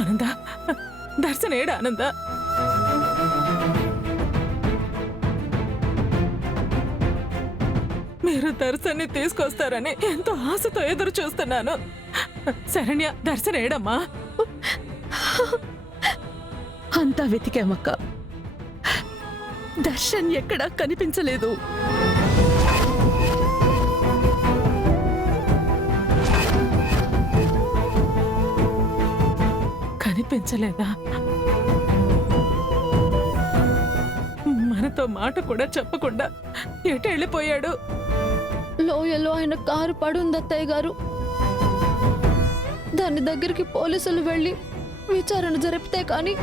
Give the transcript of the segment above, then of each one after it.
ఆనంద, దర్శన్ ఏడా ఆనంద? మీరు దర్శన్ని తీసుకొస్తారని ఎంతో ఆశతో ఎదురు చూస్తున్నాను. శరణ్య, దర్శన్ ఏడమ్మా? అంతా వెతికామక్క, దర్శన్ ఎక్కడా కనిపించలేదు. కనిపించలేదా? మనతో మాట కూడా చెప్పకుండా ఎటు వెళ్ళిపోయాడు? లోయలో ఆయన కారు పడుంది అత్తయ్య గారు. దాని దగ్గరికి పోలీసులు వెళ్ళి విచారణ జరిపితే కానీ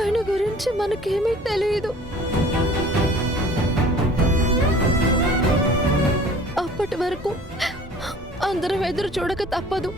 ఆయన గురించి మనకేమీ తెలియదు. అప్పటి వరకు అందరం ఎదురు చూడక తప్పదు.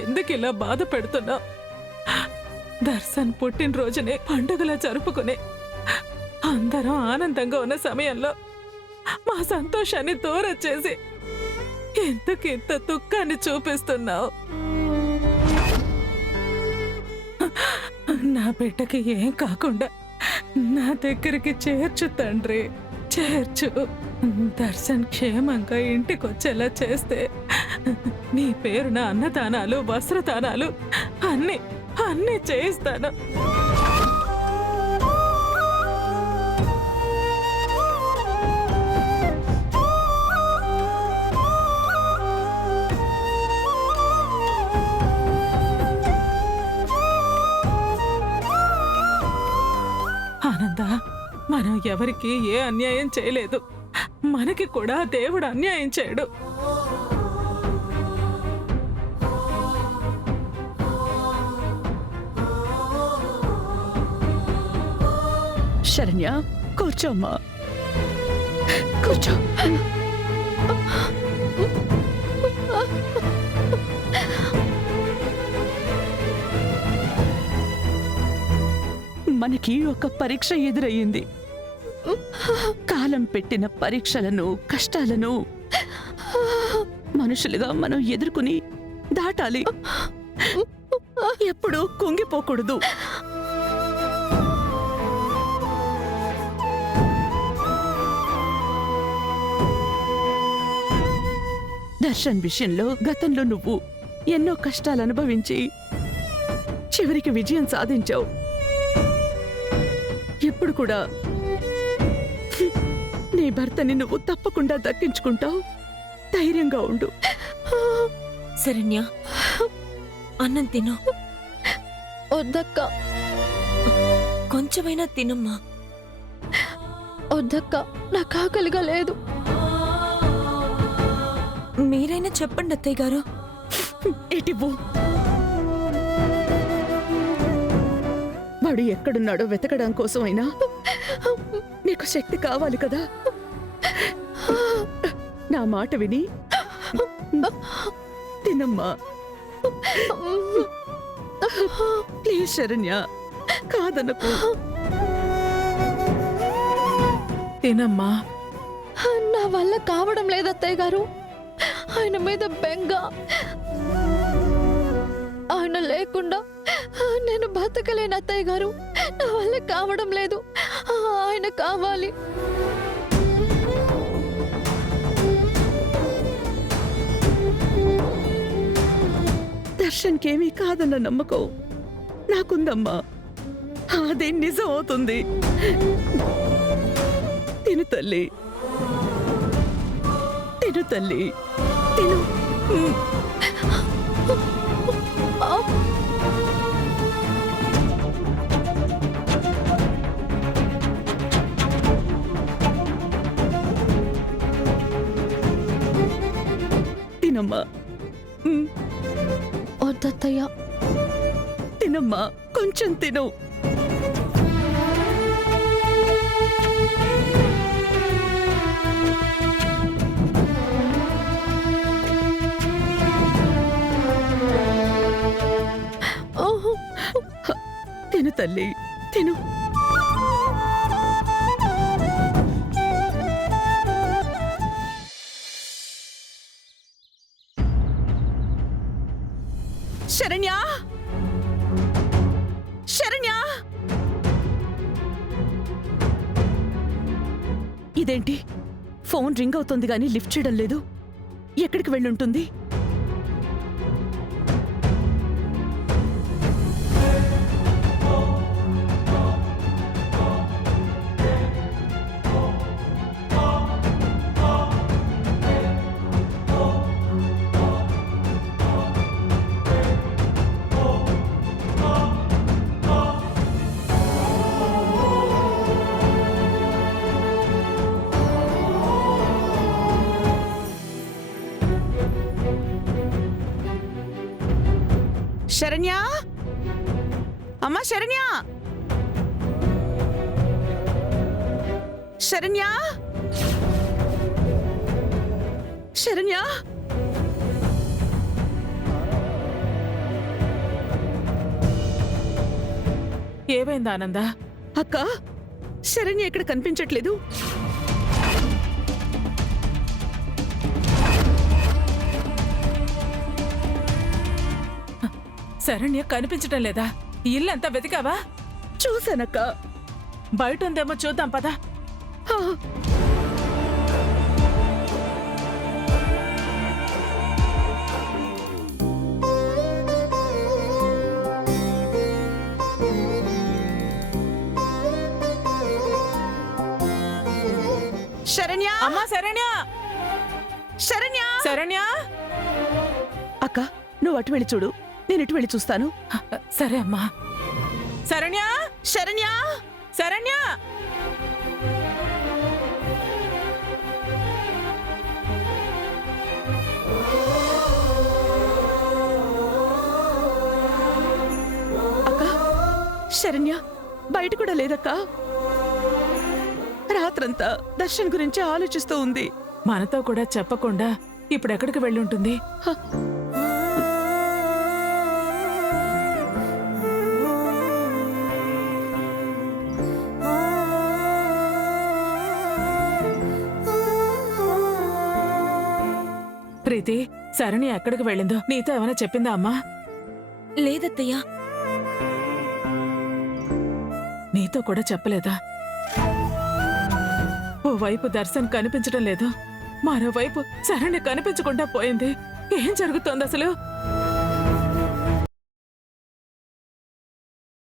ఎందుకు ఇలా బాధ పెడుతున్నా? దర్శన్ పుట్టినరోజునే పండుగలా జరుపుకునే అందరం ఆనందంగా ఉన్న సమయంలో మా సంతోషాన్ని దూరం చేసి ఎందుకు ఇంత దుఃఖాన్ని చూపిస్తున్నావు? నా బిడ్డకి ఏం కాకుండా నా దగ్గరికి చేర్చు తండ్రి, చేర్చు. దర్శన్ క్షేమంగా ఇంటికొచ్చేలా చేస్తే నీ పేరున అన్నదానాలు, వస్త్రదానాలు అన్నీ అన్నీ చేయిస్తాను. ఆనంద, మనం ఎవరికి ఏ అన్యాయం చేయలేదు. మనకి కూడా దేవుడు అన్యాయం చేయడు. శరణ్య, కూర్చోమ్మా, కూర్చో. మనకి ఒక పరీక్ష ఎదురయ్యింది. కాలం పెట్టిన పరీక్షలను, కష్టాలను మనుషులుగా మనం ఎదుర్కొని దాటాలి. ఎప్పుడూ కుంగిపోకూడదు. దర్శన్ విషయంలో గతంలో నువ్వు ఎన్నో కష్టాలు అనుభవించి చివరికి విజయం సాధించావు. ఎప్పుడు కూడా నీ భర్తని నువ్వు తప్పకుండా దక్కించుకుంటావు. ధైర్యంగా ఉండు. శరణ్య, అన్నం తిను. వద్దక్క, కొంచెమైనా తినమ్మా. వద్దక్క, నాకు ఆకలిగా లేదు. మీరైనా చెప్పండి అత్తయ్య గారు. ఇటివ్వు. వాడు ఎక్కడున్నాడో వెతకడం కోసమైనా నీకు శక్తి కావాలి కదా. నా మాట విని తినమ్మా. ప్లీజ్ శరణ్య, కాదనకు. తినమ్మా. నా వల్ల కావడం లేదు అత్తయ్య గారు. ఆయన మీద బెంగ. ఆయన లేకుండా నేను బతకలేను అత్తయ్య గారు. నా వల్ల కావడం లేదు. ఆయన కావాలి. దర్శన్కేమీ కాదన్న నమ్మకం నాకుందమ్మా. అదే నిజం అవుతుంది. తిను తల్లి, తిను తల్లి, తిను. తినమ్మా. వద్దత్తయ్య, తినమ్మా, కొంచెం తిను. తల్లి తిను. శరణ్య, శరణ్య, ఇదేంటి ఫోన్ రింగ్ అవుతుంది గానీ లిఫ్ట్ చేయడం లేదు? ఎక్కడికి వెళ్ళుంటుంది? శరణ్య, అమ్మా శరణ్య, శరణ్య, శరణ్య, ఏమైంది ఆనంద? అక్క, శరణ్య ఇక్కడ కనిపించట్లేదు. శరణ్య కనిపించటం లేదా? ఇల్లంతా వెతికావా? చూశానక్క. బయట ఉందేమో చూద్దాం పదా. ఆ, శరణ్య, అమ్మా శరణ్య, శరణ్య, శరణ్య. అక్క నువ్వు అటు వెళ్ళి చూడు, నేను ఇటు వెళ్ళి చూస్తాను. సరే అమ్మా. శరణ్య, శరణ్య, శరణ్య. అక్క, శరణ్య బయట కూడా లేదక్క. రాత్రంతా దర్శన్ గురించి ఆలోచిస్తూ ఉంది. మనతో కూడా చెప్పకుండా ఇప్పుడెక్కడికి వెళ్ళుంటుంది? హ. ప్రీతి, శరణి ఎక్కడికి వెళ్ళిందో నీతో ఏమైనా చెప్పిందా అమ్మా? లేదత్తయ్య. నీతో కూడా చెప్పలేదా? ఓ వైపు దర్శన్ కనిపించడం లేదు, మరోవైపు శరణ్య కనిపించకుండా పోయింది. ఏం జరుగుతోంది అసలు?